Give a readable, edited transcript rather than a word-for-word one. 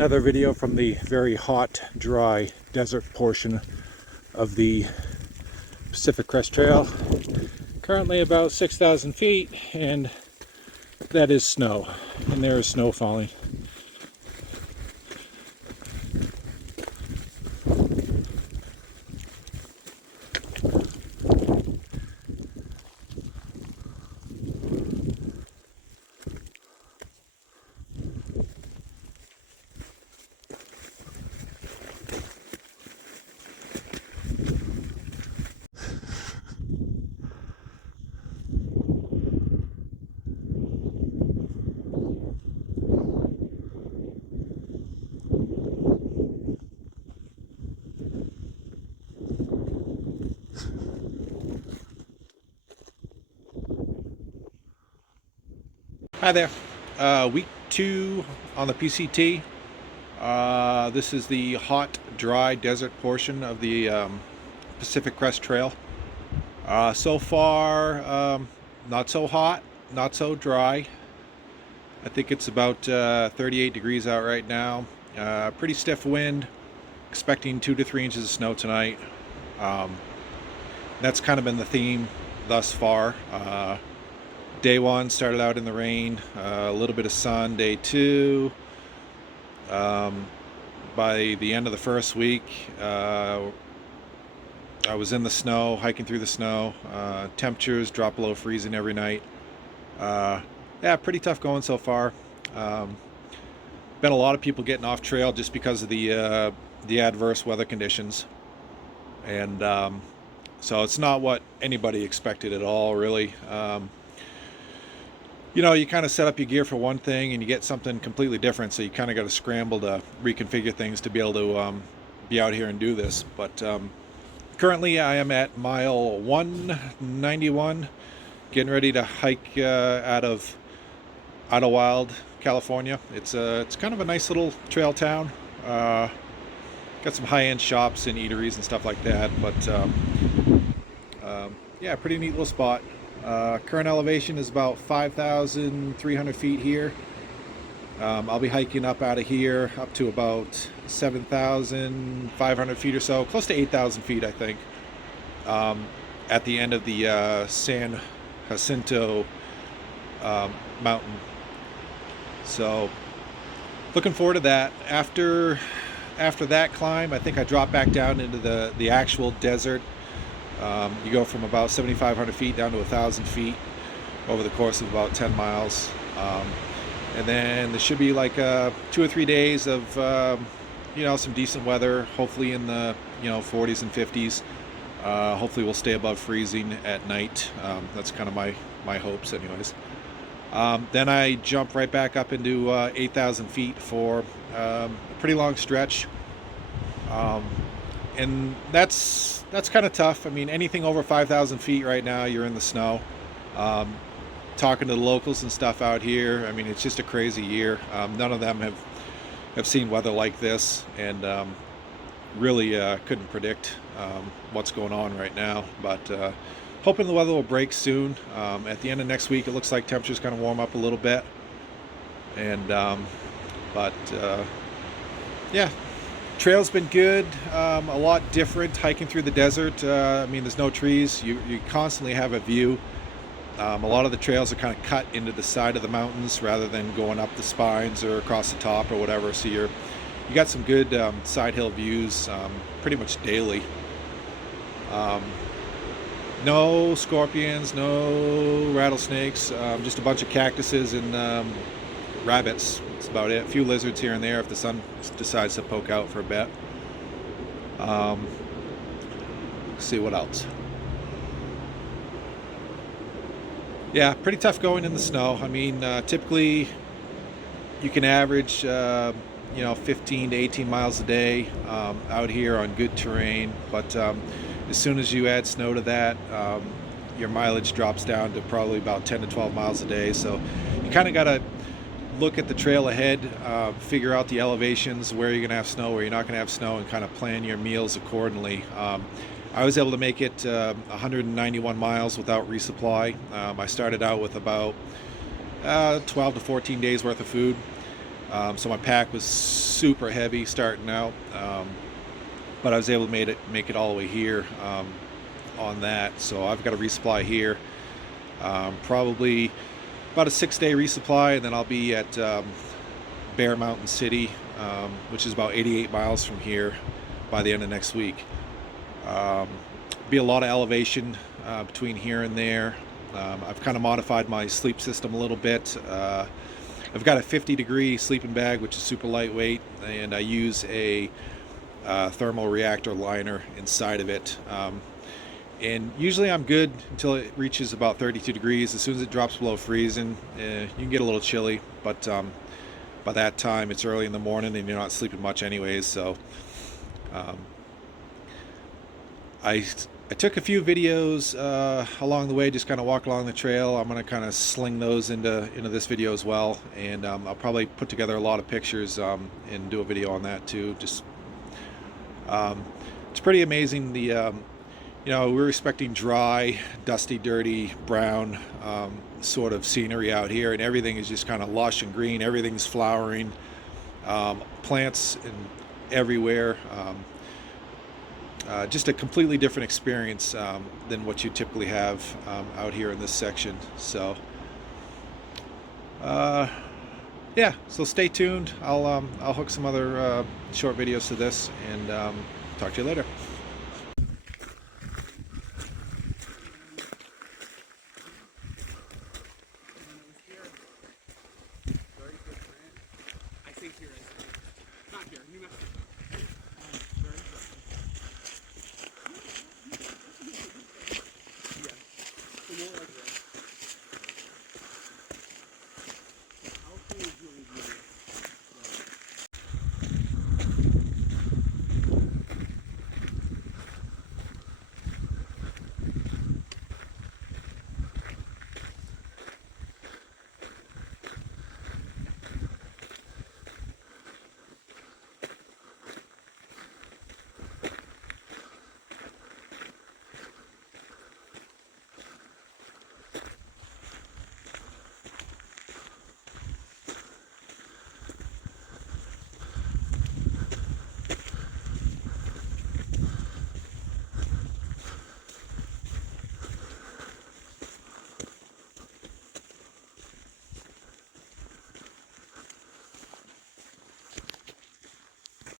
Another video from the very hot, dry desert portion of the Pacific Crest Trail. Currently about 6,000 feet, and that is snow, and there is snow falling. Hi there. Week 2 on the PCT. This is the hot, dry desert portion of the Pacific Crest Trail. So far, not so hot, not so dry. I think it's about 38 degrees out right now. Pretty stiff wind. Expecting 2 to 3 inches of snow tonight. That's kind of been the theme thus far. Day 1 started out in the rain, a little bit of sun. Day 2, by the end of the first week, I was in the snow, hiking through the snow. Temperatures drop below freezing every night. Yeah, pretty tough going so far. Been a lot of people getting off trail just because of the adverse weather conditions, and so it's not what anybody expected at all, really. You know, you kind of set up your gear for one thing and you get something completely different, so you kind of got to scramble to reconfigure things to be able to be out here and do this. But currently I am at mile 191, getting ready to hike out of Idyllwild, California. It's kind of a nice little trail town. Got some high-end shops and eateries and stuff like that, but yeah, pretty neat little spot. Current elevation is about 5,300 feet here. I'll be hiking up out of here up to about 7,500 feet or so, close to 8,000 feet, I think, at the end of the San Jacinto mountain. So looking forward to that. After that climb, I think I drop back down into the actual desert. You go from about 7,500 feet down to 1,000 feet over the course of about 10 miles. And then there should be like 2 or 3 days of, you know, some decent weather, hopefully in the, 40s and 50s. Hopefully we'll stay above freezing at night. That's kind of my hopes anyways. Then I jump right back up into 8,000 feet for a pretty long stretch. And that's kind of tough. I mean, anything over 5,000 feet right now, you're in the snow. Talking to the locals and stuff out here, I mean, it's just a crazy year. None of them have seen weather like this, and really couldn't predict what's going on right now. But hoping the weather will break soon. At the end of next week, it looks like temperatures kind of warm up a little bit. And yeah. Trail's been good, a lot different hiking through the desert. I mean, there's no trees. You constantly have a view. A lot of the trails are kind of cut into the side of the mountains rather than going up the spines or across the top or whatever. So you got some good side hill views pretty much daily. No scorpions, no rattlesnakes, just a bunch of cactuses and rabbits. That's about it. A few lizards here and there if the sun decides to poke out for a bit. Let's see what else. Yeah, pretty tough going in the snow. I mean, typically you can average 15 to 18 miles a day out here on good terrain, but as soon as you add snow to that, your mileage drops down to probably about 10 to 12 miles a day. So you kind of got to look at the trail ahead, figure out the elevations, where you're going to have snow, where you're not going to have snow, and kind of plan your meals accordingly. I was able to make it 191 miles without resupply. I started out with about 12 to 14 days worth of food, So my pack was super heavy starting out, but I was able to make it all the way here on that. So I've got a resupply here, probably about a 6-day resupply, and then I'll be at Bear Mountain City, which is about 88 miles from here, by the end of next week. Be a lot of elevation between here and there. I've kind of modified my sleep system a little bit. I've got a 50-degree sleeping bag, which is super lightweight, and I use a thermal reactor liner inside of it. And usually I'm good until it reaches about 32 degrees. As soon as it drops below freezing, you can get a little chilly, but by that time it's early in the morning and you're not sleeping much anyways. So I took a few videos along the way, just kind of walk along the trail. I'm going to kind of sling those into this video as well, and I'll probably put together a lot of pictures and do a video on that too. Just it's pretty amazing. The you know, we were expecting dry, dusty, dirty, brown sort of scenery out here, and everything is just kind of lush and green. Everything's flowering, plants everywhere. Just a completely different experience than what you typically have out here in this section. So yeah, so stay tuned. I'll hook some other short videos to this, and talk to you later.